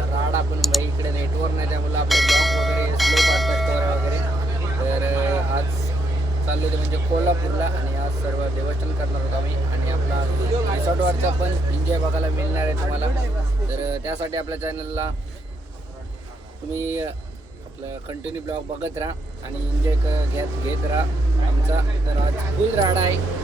राड आपण भई इकडे नेटवर्क नाही त्यामुळे आपले ब्लॉग वगैरे स्लो पडतात वगैरे. तर आज चाललो होते म्हणजे कोल्हापूरला आणि आज सर्व देवस्थान करणार होतो आम्ही. आणि आपला रिसॉर्टवरचा पण एन्जॉय बघायला मिळणार आहे तुम्हाला. तर त्यासाठी आपल्या चॅनलला तुम्ही आपलं कंटिन्यू ब्लॉग बघत राहा आणि एन्जॉय क घेत घेत राहा आमचा. तर आज फुल राडा आहे.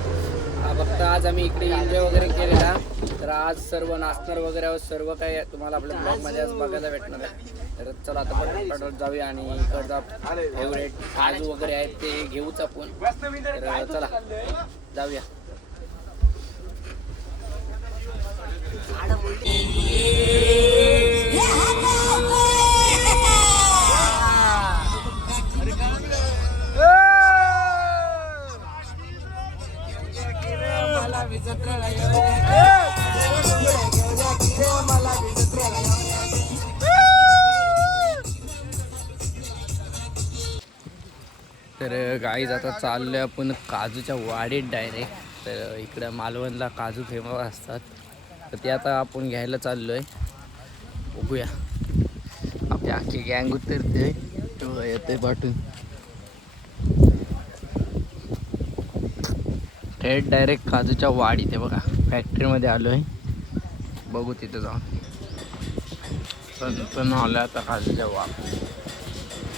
फक्त आज आम्ही इकडे एन्जॉय वगैरे केलेला. तर आज सर्व नाचणार वगैरे सर्व काही तुम्हाला आपल्या ब्लॉगमध्ये आज बघायला भेटणार आहे. तर चला आता पटापट जाऊया आणि इकडचा फेवरेट काजू वगैरे आहेत ते घेऊच आपण. तर चला जाऊया. तर गाईज आता चालले आपण काजूच्या वाडीत डायरेक्ट तर इकडं मालवणला काजू फेमस असतात. तर ते आता आपण घ्यायला चाललो आहे बघूया. आपली आखी गँग उतरते. तेव्हा येते पाठून. थेट डायरेक्ट काजूच्या वाडी ते बघा. फॅक्टरीमध्ये आलो आहे बघू तिथं जाऊन. पण पण आलं आता काजूच्या वाड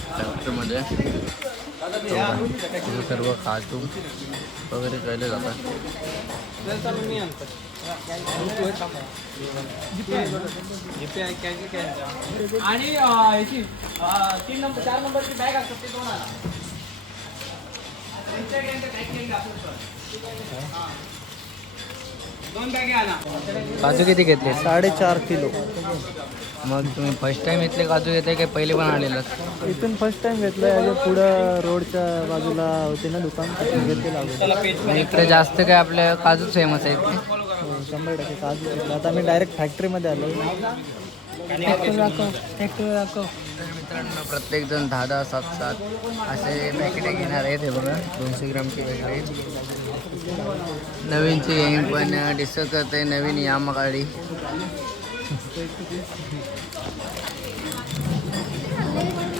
फॅक्टरीमध्ये इथे सर्व काजू वगैरे केले जातात. आणि याची तीन नंबर चार नंबरची बॅग असतात ते दोन आला काजू किती घेतले? साडेचार किलो. मग तुम्ही फर्स्ट टाइम इथले काजू घेताय काही पहिले पण आलेलं इथून फर्स्ट टाइम घेतलं पुढं रोडच्या बाजूला होते ना दुकान घेतले इकडे जास्त काय आपल्या काजू फेमस आहेत ते. हो, शंभर टक्के काजू घेतलं. आता मी डायरेक्ट फॅक्टरीमध्ये आलो तर मित्रांनो प्रत्येकजण दहा दहा सात सात असे पॅकेट घेणार आहेत. हे बघा दोनशे ग्रामची वेगळे नवीनची गँग पण डिस्कस करते नवीन यामा गाडी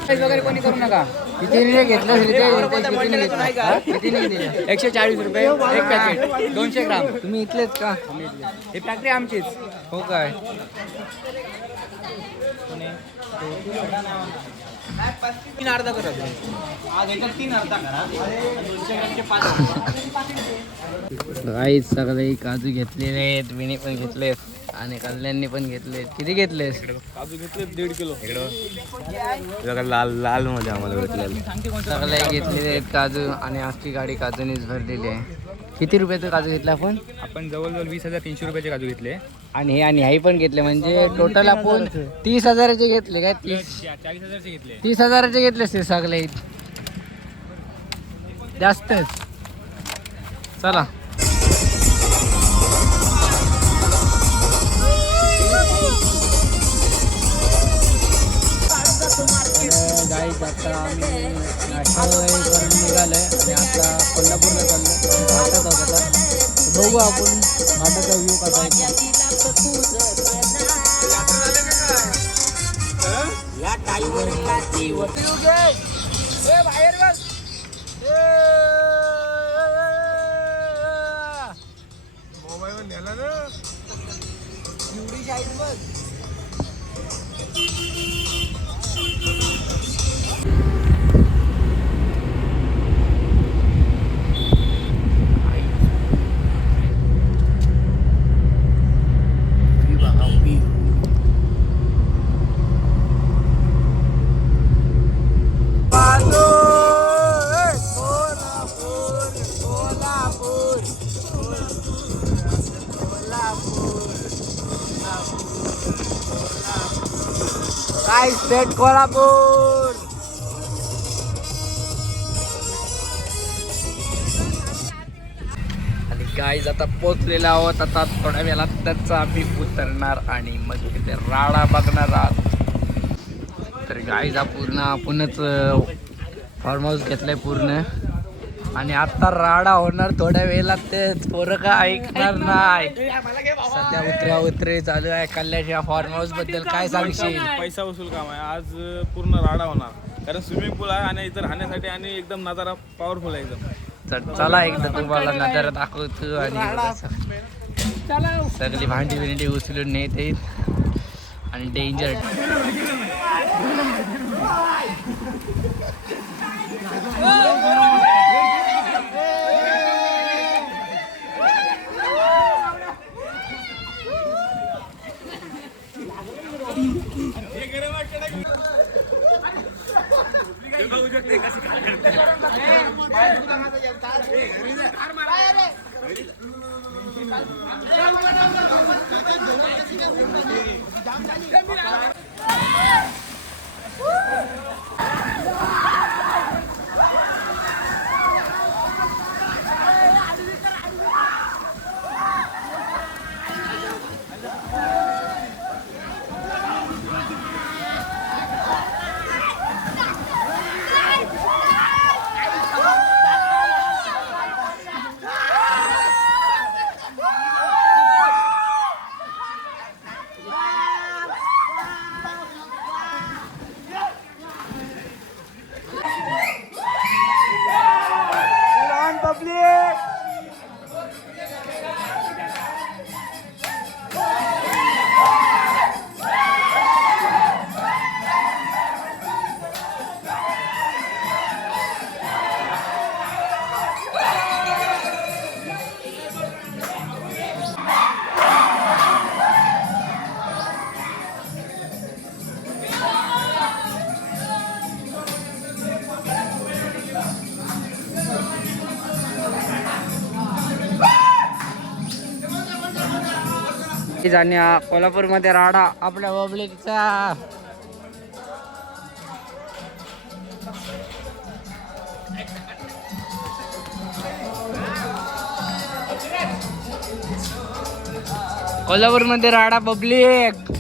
वगैरे कोणी करू नका. किती घेतलं किती एकशे चाळीस रुपये एक पॅकेट दोनशे ग्राम. तुम्ही इथलेच का? ही फॅक्टरी आमचीच. हो काय? तीन अर्धा करत सगळे काजू घेतलेले आहेत विनी पण घेतलेत. आणि कल्याणनी पण घेतलेत किती घेतलेस काजू घेतले? दीड किलो लाल लाल मध्ये आम्हाला भेटलेलं. सगळे घेतलेले आहेत काजू आणि आजची गाडी काजूनीच भरलेली आहे. किती रुपयाचं काजू घेतला आपण? आपण जवळजवळ वीस हजार तीनशे रुपयाचे काजू घेतले. आणि हे आणि हाही पण घेतले. म्हणजे टोटल आपण तीस हजाराचे घेतले काय? तीस. चाळीस हजारचे घेतले. तीस हजाराचे घेतले ते सगळे. जास्तच. चला. गाईज आता आम्ही नाश्ता वगैरे करून निघालोय आणि आता कोल्हापूरला चाललो घाटात आहोत आता. बघू आपण घाटाचा व्ह्यू कसा आहे. já aí, mano. Oh काय स्टेट कोल्हापूर. आणि गाईज आता पोचलेला आहोत. आता थोड्या वेळात त्याचा आम्ही उतरणार आणि मग तिथे राडा बघणार आहात. तर गाईज हा पूर्ण आपणच फार्म हाऊस घेतलाय पूर्ण. आणि आता राडा होणार थोड्या वेळेला तेच पोरं का ऐकणार नाही. सध्या उतऱ्या उतरे चालू आहे. कल्याणच्या फॉर्म हाऊसबद्दल काय सांगशील? पैसा वसूल काम आहे. आज पूर्ण राडा होणार. कारण स्विमिंग पूल आहे आणि इथं राहण्यासाठी आणि एकदम नजारा पॉवरफुल आहे एकदम. तर चला एकदा तुम्हाला नजारा दाखवतो आणि सगळी भांडी बिंडी उचलून नेत. आणि डेंजर जाम आणि हा कोल्हापूरमध्ये राडा आपल्या पब्लिकचा कोल्हापूरमध्ये राडा पब्लिक